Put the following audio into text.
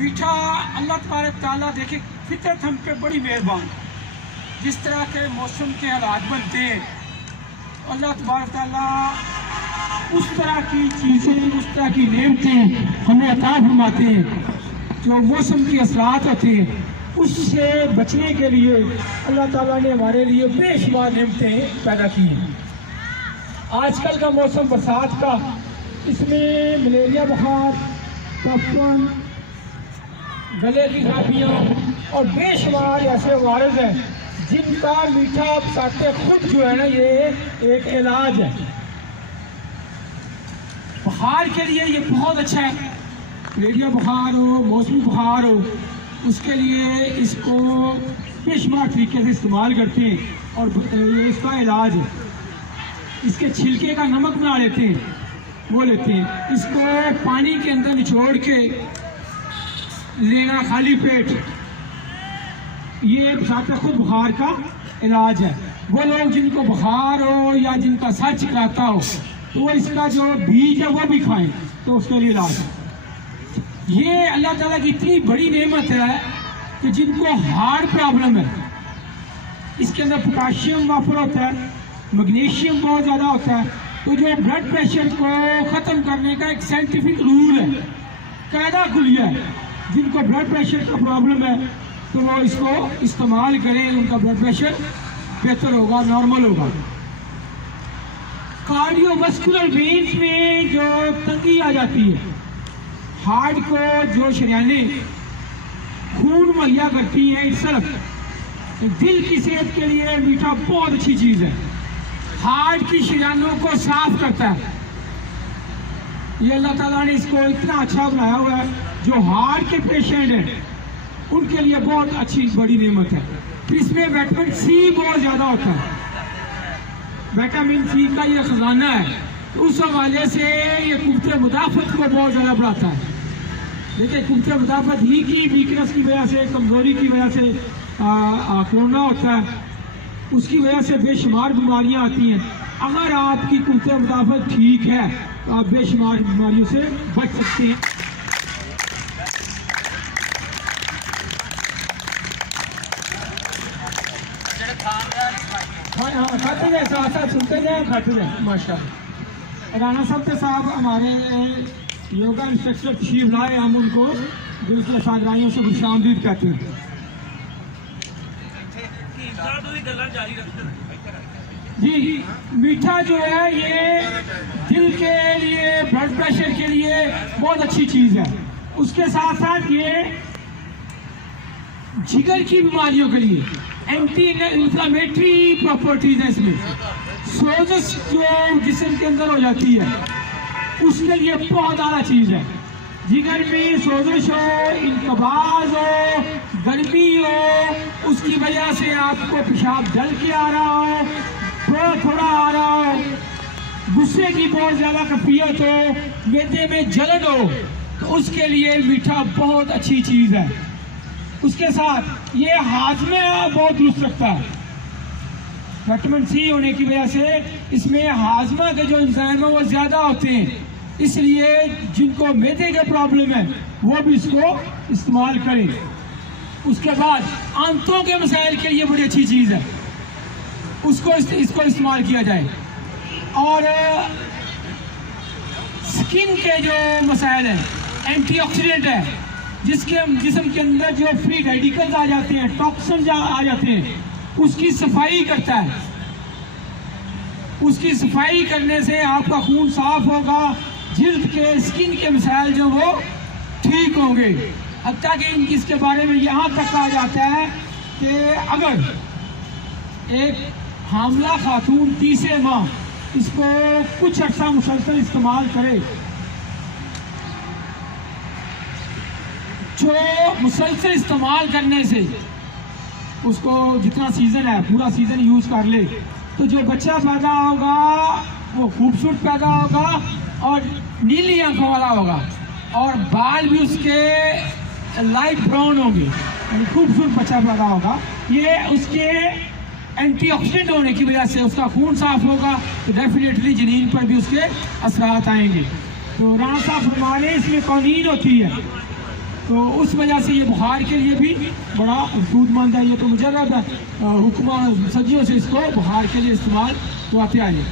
मीठा अल्लाह तबारक ताला देखे फितरत हम पे बड़ी मेहरबान। जिस तरह के मौसम के हालात बनते हैं अल्लाह तबारक ताला उस तरह की चीज़ें, उस तरह की नेमतें हमें अता फरमाते हैं। जो मौसम के असरात होते हैं उससे बचने के लिए अल्लाह ताला ने हमारे लिए बेशुमार नेमतें पैदा की हैं। आजकल का मौसम बरसात का, इसमें मलेरिया बुखार, कफन, गले की खराबियाँ और बेशुमार ऐसे वायरस हैं जिनका मीठा पकाते खुद जो है ना ये एक इलाज है। बुखार के लिए ये बहुत अच्छा है। मलेरिया बुखार हो, मौसमी बुखार हो, उसके लिए इसको बेशुमार तरीके से इस्तेमाल करते हैं और ये इसका इलाज है। इसके छिलके का नमक बना लेते हैं, वो लेते हैं, इसको पानी के अंदर निचोड़ के लेना खाली पेट, ये बरसात खुद बुखार का इलाज है। वो लोग जिनको बुखार हो या जिनका सर चिकराता हो तो वो इसका जो बीज है वो भी खाएं तो उसके लिए इलाज है। ये अल्लाह ताला की इतनी बड़ी नेमत है कि जिनको हार्ट प्रॉब्लम है, इसके अंदर पोटाशियम वाफर होता है, मैग्नीशियम बहुत ज़्यादा होता है, तो जो ब्लड प्रेशर को ख़त्म करने का एक साइंटिफिक रूल है, कायदा खुलिया है। जिनको ब्लड प्रेशर का प्रॉब्लम है तो वो इसको इस्तेमाल करें, उनका ब्लड प्रेशर बेहतर होगा, नॉर्मल होगा। कार्डियोवास्कुलर वेन्स में जो तंगी आ जाती है, हार्ट को जो शरीयानें खून मुहैया करती हैं, इस तरफ दिल की सेहत के लिए मीठा बहुत अच्छी चीज़ है। हार्ट की शरीयानों को साफ करता है। ये अल्लाह ताला ने इसको इतना अच्छा बनाया हुआ है। जो हार्ट के पेशेंट हैं उनके लिए बहुत अच्छी बड़ी नेमत है। फिर इसमें विटामिन सी बहुत ज़्यादा होता है। विटामिन सी का ये खजाना है, उस हवाले से ये कुव्वत मुदाफ़त को बहुत ज़्यादा बढ़ाता है। देखिए कुव्वत मुदाफ़त ही की वीकनेस की वजह से, कमज़ोरी की वजह से कोरोना होता है, उसकी वजह से बेशुमार बीमारियां आती हैं। अगर आपकी कुव्वत मुदाफ़त ठीक है तो आप बेशुमार बीमारियों से बच सकते हैं। खाते जाए, साथ साथ सुनते जाए, खाते जाए। माशाअल्लाह। राना साहब के साहब हमारे योगा इंस्ट्रक्टर तशरीफ लाए, हम उनको दिल के सागराइयों से खुशामदीद कहते हैं। जी, मीठा जो है ये दिल के लिए, ब्लड प्रेशर के लिए बहुत अच्छी चीज़ है। उसके साथ साथ ये जिगर की बीमारियों के लिए एंटी इन्फ्लामेटरी प्रॉपर्टीज है। इसमें सोजस जो जिस्म के अंदर हो जाती है उसके लिए बहुत ज़्यादा चीज़ है। जिगर में सोजश हो, इंकबाज हो, गर्मी हो, उसकी वजह से आपको पेशाब जल के आ रहा हो, थोड़ा थोड़ा आ रहा हो, गुस्से की बहुत ज़्यादा कैफियत हो, मैदे में जलन हो, तो उसके लिए मीठा बहुत अच्छी चीज़ है। उसके साथ ये हाजमे बहुत दुरुस्त रखता है। विटामिन सी होने की वजह से इसमें हाजमा के जो एंजाइम है वो ज़्यादा होते हैं, इसलिए जिनको मैदे का प्रॉब्लम है वो भी इसको इस्तेमाल करें। उसके बाद आंतों के मसाइल के लिए बड़ी अच्छी चीज़ है, इसको इस्तेमाल किया जाए। और स्किन के जो मसाइल हैं, एंटीऑक्सीडेंट है, जिसके जिस्म के अंदर जो फ्री रेडिकल्स आ जाते हैं, टॉक्सिन आ जाते हैं, उसकी सफाई करता है। उसकी सफाई करने से आपका खून साफ होगा, जिल्द के स्किन के मसाइल जो वो ठीक होंगे। हत्ता कि इसके बारे में यहाँ तक कहा जाता है कि अगर एक हामला खातून 30 माह इसको कुछ अर्सा मुसलसल इस्तेमाल करे, जो मुसलसल इस्तेमाल करने से उसको जितना सीज़न है पूरा सीज़न यूज़ कर ले, तो जो बच्चा पैदा होगा वो खूबसूरत पैदा होगा और नीली आंखों वाला होगा, और बाल भी उसके लाइट ब्राउन होंगे, यानी खूबसूरत बच्चा पैदा होगा। ये उसके एंटीऑक्सीडेंट होने की वजह से उसका खून साफ होगा, तो डेफिनेटली जनीन पर भी उसके असरात आएंगे। तो राना साहब फरमाने इसमें कौनीन होती है, तो उस वजह से ये बुखार के लिए भी बड़ा दूधमंद है। ये तो मुजर्रद हुक्म सदियों से इसको बुखार के लिए इस्तेमाल होते आए।